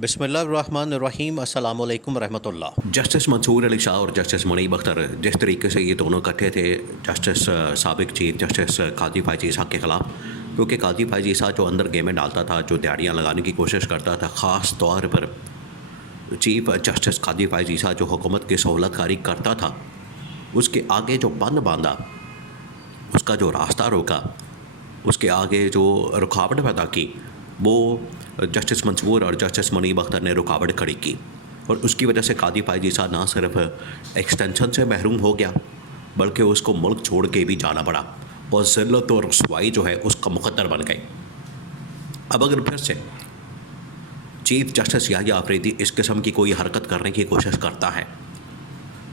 बिस्मिल्लाहिर्रहमानिर्रहीम अस्सलामु अलैकुम रहमतुल्लाह। जस्टिस मंसूर अली शाह और जस्टिस मुनीब अख्तर जिस तरीके से ये दोनों इकट्ठे थे जस्टिस साबिक चीफ जस्टिस काजी फ़ायज़ ईसा के ख़िलाफ़, क्योंकि काजी फ़ायज़ ईसा जो अंदर गेमें डालता था, जो दिहाड़ियाँ लगाने की कोशिश करता था, ख़ास तौर पर चीफ जस्टिस काजी फ़ायज़ ईसा जो हुकूमत की सहूलतकारी करता था, उसके आगे जो बंद बांधा, उसका जो रास्ता रोका, उसके आगे जो रुकावट पैदा की, वो जस्टिस मंसूर और जस्टिस मुनीब अख्तर ने रुकावट खड़ी की। और उसकी वजह से काजी फ़ायज़ ईसा ना सिर्फ एक्सटेंशन से महरूम हो गया, बल्कि उसको मुल्क छोड़ के भी जाना पड़ा और ज़िल्लत और रुसवाई जो है उसका मुक़द्दर बन गई। अब अगर फिर से चीफ जस्टिस याह्या अफरीदी इस किस्म की कोई हरकत करने की कोशिश करता है,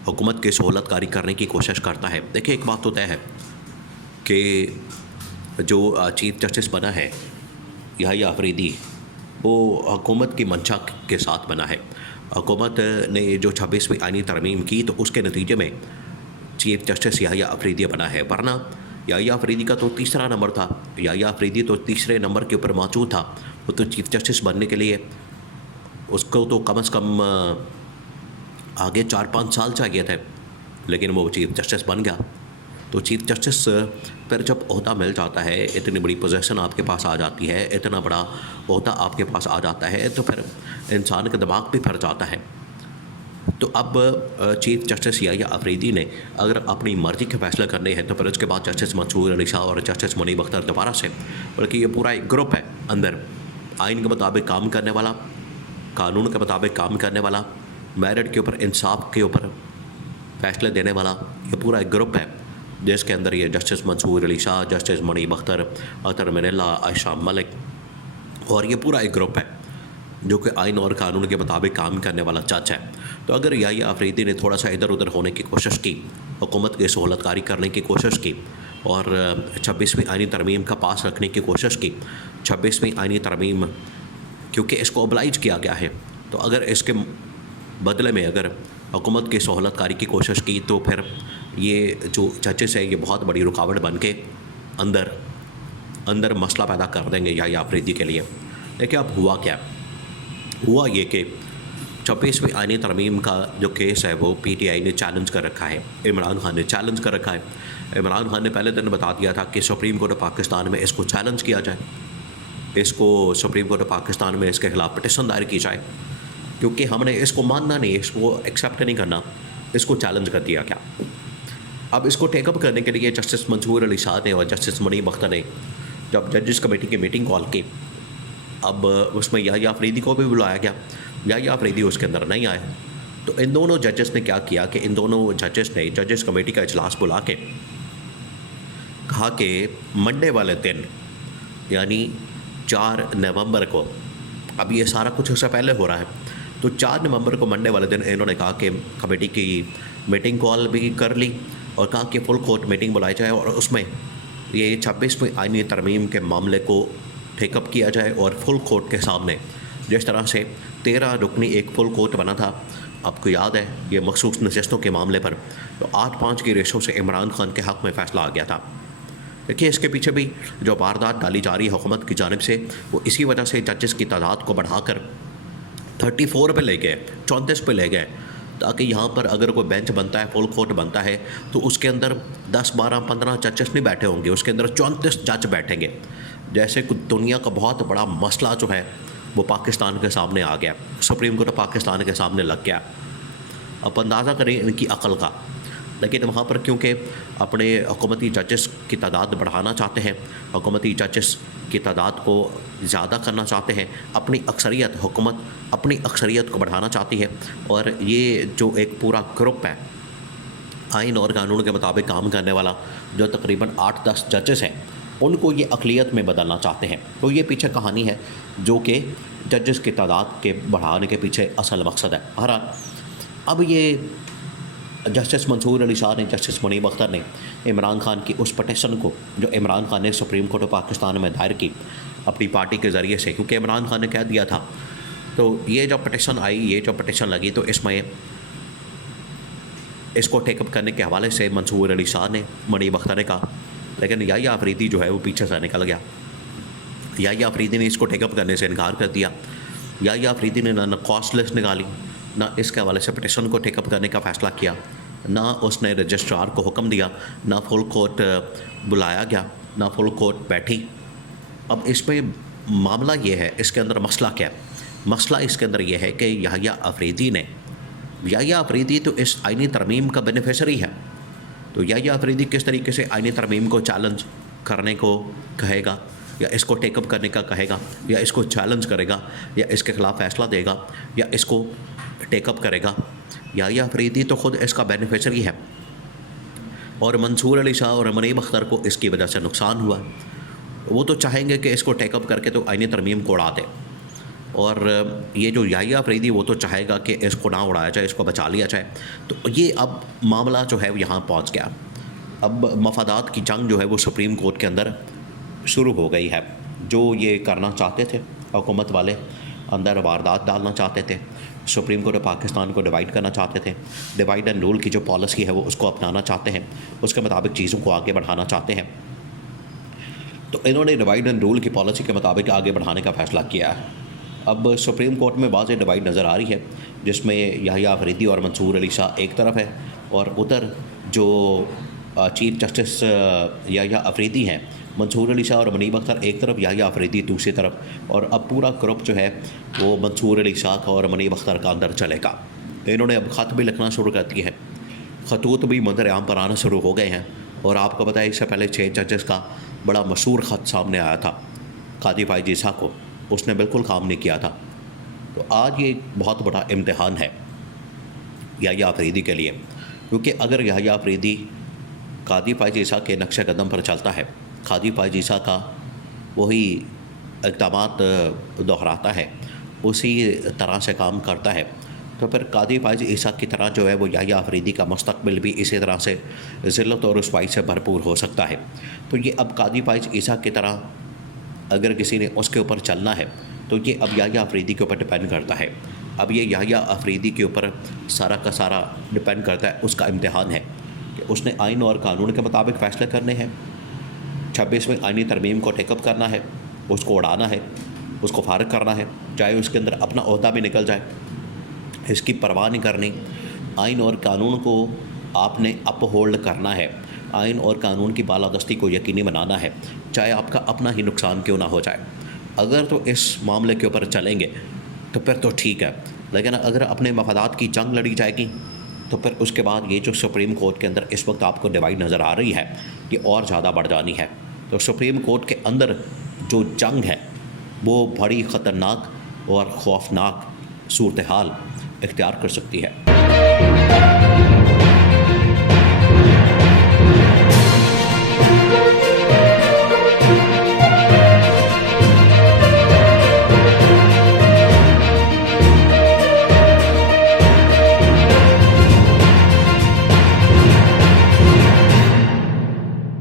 हुकूमत की सहूलतकारी करने की कोशिश करता है, देखिए एक बात तो तय है कि जो चीफ जस्टिस बना है याह्या अफरीदी, वो हुकूमत की मंशा के साथ बना है। हुकूमत ने जो 26वीं आईनी तरमीम की, तो उसके नतीजे में चीफ जस्टिस याह्या अफरीदी बना है, वरना याह्या अफरीदी का तो तीसरा नंबर था। याह्या अफरीदी तो तीसरे नंबर के ऊपर मौजूद था। वो तो चीफ जस्टिस बनने के लिए उसको तो कम से कम आगे 4-5 साल चाहिए थे, लेकिन वो चीफ जस्टिस बन गया। तो चीफ जस्टिस फिर जब ओहदा मिल जाता है, इतनी बड़ी पोजीशन आपके पास आ जाती है, इतना बड़ा ओहदा आपके पास आ जाता है, तो फिर इंसान का दिमाग भी फिर जाता है। तो अब चीफ जस्टिस याह्या अफरीदी ने अगर अपनी मर्ज़ी के फ़ैसले करने हैं, तो फिर उसके बाद जस्टिस मंसूर अली शाह और जस्टिस मुनीब अख्तर दोबारा से, बल्कि ये पूरा एक ग्रुप है अंदर, आइन के मुताबिक काम करने वाला, कानून के मुताबिक काम करने वाला, मेरिट के ऊपर, इंसाफ के ऊपर फ़ैसले देने वाला, ये पूरा एक ग्रुप है जिसके अंदर ये जस्टिस मंसूर अली शाह, जस्टिस मुनीब अख्तर, अतर मिनल्ला, आयशा मलिक, और ये पूरा एक ग्रुप है जो कि आइन और कानून के मुताबिक काम करने वाला जज है। तो अगर याह्या अफरीदी ने थोड़ा सा इधर उधर होने की कोशिश की, हुकूमत की सहूलतकारी करने की कोशिश की और 26वीं आईनी तरमीम का पास रखने की कोशिश की, 26वीं आईनी तरमीम क्योंकि इसको ओबलाइज किया गया है, तो अगर इसके बदले में अगर हुकूमत की सहूलतकारी की कोशिश की, तो फिर ये जो जजेस है ये बहुत बड़ी रुकावट बन के अंदर मसला पैदा कर देंगे याह्या अफरीदी के लिए। देखिए अब हुआ क्या, हुआ ये कि 26वीं आईनी तरमीम का जो केस है वो PTI ने चैलेंज कर रखा है, इमरान खान ने चैलेंज कर रखा है। इमरान खान ने पहले दिन बता दिया था कि सुप्रीम कोर्ट ऑफ पाकिस्तान में इसको चैलेंज किया जाए, इसको सुप्रीम कोर्ट ऑफ पाकिस्तान में इसके ख़िलाफ़ पिटिशन दायर की जाए, क्योंकि हमने इसको मानना नहीं, इसको एक्सेप्ट नहीं करना, इसको चैलेंज कर दिया गया। अब इसको टेकअप करने के लिए जस्टिस मंसूर अली शाह ने और जस्टिस मुनीब अख्तर ने जब जजेस कमेटी की मीटिंग कॉल की, अब उसमें याह्या अफरीदी को भी बुलाया गया, याह्या अफरीदी उसके अंदर नहीं आए। तो इन दोनों जजेस ने क्या किया कि इन दोनों जजेस ने जजेस कमेटी का इजलास बुला के कहा कि मंडे वाले दिन यानी 4 नवंबर को, अब ये सारा कुछ उससे पहले हो रहा है, तो 4 नवंबर को मंडे वाले दिन इन्होंने कहा कि कमेटी की मीटिंग कॉल भी कर ली और कहा कि फुल कोर्ट मीटिंग बुलाई जाए और उसमें ये 26वीं आईनी तरमीम के मामले को टेकअप किया जाए और फुल कोर्ट के सामने, जिस तरह से 13 रुकनी एक फुल कोर्ट बना था, आपको याद है ये मखसूस नशस्तों के मामले पर, तो 8-5 की रेशो से इमरान खान के हक़ में फ़ैसला आ गया था। देखिए इसके पीछे भी जो वारदात डाली जा रही है हुकूमत की जानिब से, वो इसी वजह से जजेस की तादाद को बढ़ाकर 34 पे ले गए, 34 पे ले गए, ताकि यहाँ पर अगर कोई बेंच बनता है, फुल कोर्ट बनता है, तो उसके अंदर 10, 12, 15 जजेस नहीं बैठे होंगे, उसके अंदर 34 जज बैठेंगे। जैसे कुछ दुनिया का बहुत बड़ा मसला जो है वो पाकिस्तान के सामने आ गया, सुप्रीम कोर्ट पाकिस्तान के सामने लग गया। अब अंदाज़ा करें इनकी अकल का। लेकिन वहाँ पर क्योंकि अपने हुकूमती जजेस की तादाद बढ़ाना चाहते हैं, हुकूमती जजेस की तादाद को ज़्यादा करना चाहते हैं, अपनी अक्सरियत, हुकूमत अपनी अक्सरियत को बढ़ाना चाहती है, और ये जो एक पूरा ग्रुप है आइन और कानून के मुताबिक काम करने वाला, जो तकरीबन 8-10 जजेस हैं, उनको ये अक़लियत में बदलना चाहते हैं। तो ये पीछे कहानी है जो कि जजेस की तादाद के बढ़ाने के पीछे असल मकसद है। बहरहाल अब ये जस्टिस मंसूर अली शाह ने, जस्टिस मुनीब अख्तर ने इमरान खान की उस पटिशन को जो इमरान खान ने सुप्रीम कोर्ट ऑफ पाकिस्तान में दायर की अपनी पार्टी के ज़रिए से, क्योंकि इमरान खान ने कह दिया था, तो ये जो पटिशन आई, ये जो पटिशन लगी, तो इसमें इसको टेकअप करने के हवाले से मंसूर अली शाह ने, मुनीब अख्तर ने कहा, लेकिन याह्या अफरीदी जो है वो पीछे से निकल गया। याह्या अफरीदी ने इसको टेकअप करने से इनकार कर दिया याहिया अफरीदी ने ना कॉस्ट लिस्ट निकाली, ना इसके हवाले से पिटिशन को टेकअप करने का फ़ैसला किया, ना उसने रजिस्ट्रार को हुक्म दिया, ना फुल कोर्ट बुलाया गया, ना फुल कोर्ट बैठी। अब इसमें मामला ये है, इसके अंदर मसला क्या है? मसला इसके अंदर ये है कि याहिया अफरीदी तो इस आइनी तरमीम का बेनिफिशरी है। तो याहिया अफरीदी किस तरीके से आइनी तरमीम को चैलेंज करने को कहेगा, या इसको टेकअप करने का कहेगा, या इसको चैलेंज करेगा, या इसके ख़िलाफ़ फ़ैसला देगा, या इसको टेकअप करेगा? याहिया अफरीदी तो ख़ुद इसका बेनिफिशरी है, और मंसूर अली शाह और मुनीब अख्तर को इसकी वजह से नुकसान हुआ। वो तो चाहेंगे कि इसको टेकअप करके तो आइनी तरमीम को उड़ा दे, और ये जो याहिया अफरीदी वो तो चाहेगा कि इसको ना उड़ाया जाए, इसको बचा लिया जाए। तो ये अब मामला जो है यहाँ पहुँच गया। अब मफादात की जंग जो है वो सुप्रीम कोर्ट के अंदर शुरू हो गई है। जो ये करना चाहते थे हुकूमत वाले, अंदर वारदात डालना चाहते थे, सुप्रीम कोर्ट पाकिस्तान को डिवाइड करना चाहते थे, डिवाइड एंड रूल की जो पॉलिसी है वो उसको अपनाना चाहते हैं, उसके मुताबिक चीज़ों को आगे बढ़ाना चाहते हैं। तो इन्होंने डिवाइड एंड रूल की पॉलिसी के मुताबिक आगे बढ़ाने का फ़ैसला किया है। अब सुप्रीम कोर्ट में वाज़ेह डिवाइड नज़र आ रही है, जिसमें याहिया अफरीदी और मंसूर अली शाह एक तरफ है, और उधर जो चीफ जस्टिस याहिया अफरीदी हैं, मंसूर अली शाह और मुनीब अख्तर एक तरफ, याहिया अफरीदी दूसरी तरफ, और अब पूरा ग्रुप जो है वो मंसूर अली शाह का और मुनीब अख्तर का अंदर चलेगा। इन्होंने अब ख़त भी लिखना शुरू कर दिए हैं, खतूत भी मंजर आम पर आना शुरू हो गए हैं। और आपको पता है इससे पहले 6 जजेस का बड़ा मशहूर ख़त सामने आया था कादी फायज ईसा को, उसने बिल्कुल काम नहीं किया था। तो आज ये एक बहुत बड़ा इम्तिहान है याहिया अफरीदी के लिए, क्योंकि अगर याहिया अफरीदी कादी फायज ईसा के नक्शे कदम पर चलता है, कादी फायज ईसा का वही इक़दामात दोहराता है, उसी तरह से काम करता है, तो फिर कादी फायज ईसा की तरह जो है वो याहिया अफरीदी का मुस्तक़बिल भी इसी तरह से ज़िल्लत और रुसवाई से भरपूर हो सकता है। तो ये अब कादी फायज ईसा की तरह अगर किसी ने उसके ऊपर चलना है तो ये अब याहिया अफरीदी के ऊपर डिपेंड करता है। अब ये याहिया अफरीदी के ऊपर सारा का सारा डिपेंड करता है, उसका इम्तिहान है कि उसने आइन और कानून के मुताबिक फ़ैसले करने हैं, 26वें आइनी तरमीम को टेकअप करना है, उसको उड़ाना है, उसको फारिग करना है, चाहे उसके अंदर अपना ओहदा भी निकल जाए, इसकी परवाह नहीं करनी। आइन और कानून को आपने अपहोल्ड करना है, आइन और कानून की बालादस्ती को यकीनी बनाना है, चाहे आपका अपना ही नुकसान क्यों ना हो जाए। अगर तो इस मामले के ऊपर चलेंगे तो फिर तो ठीक है, लेकिन अगर अपने मफादात की जंग लड़ी जाएगी तो फिर उसके बाद ये जो सुप्रीम कोर्ट के अंदर इस वक्त आपको डिवाइड नज़र आ रही है, ये और ज़्यादा बढ़ जानी है। तो सुप्रीम कोर्ट के अंदर जो जंग है वो बड़ी ख़तरनाक और खौफनाक सूरत हाल इख्तियार कर सकती है।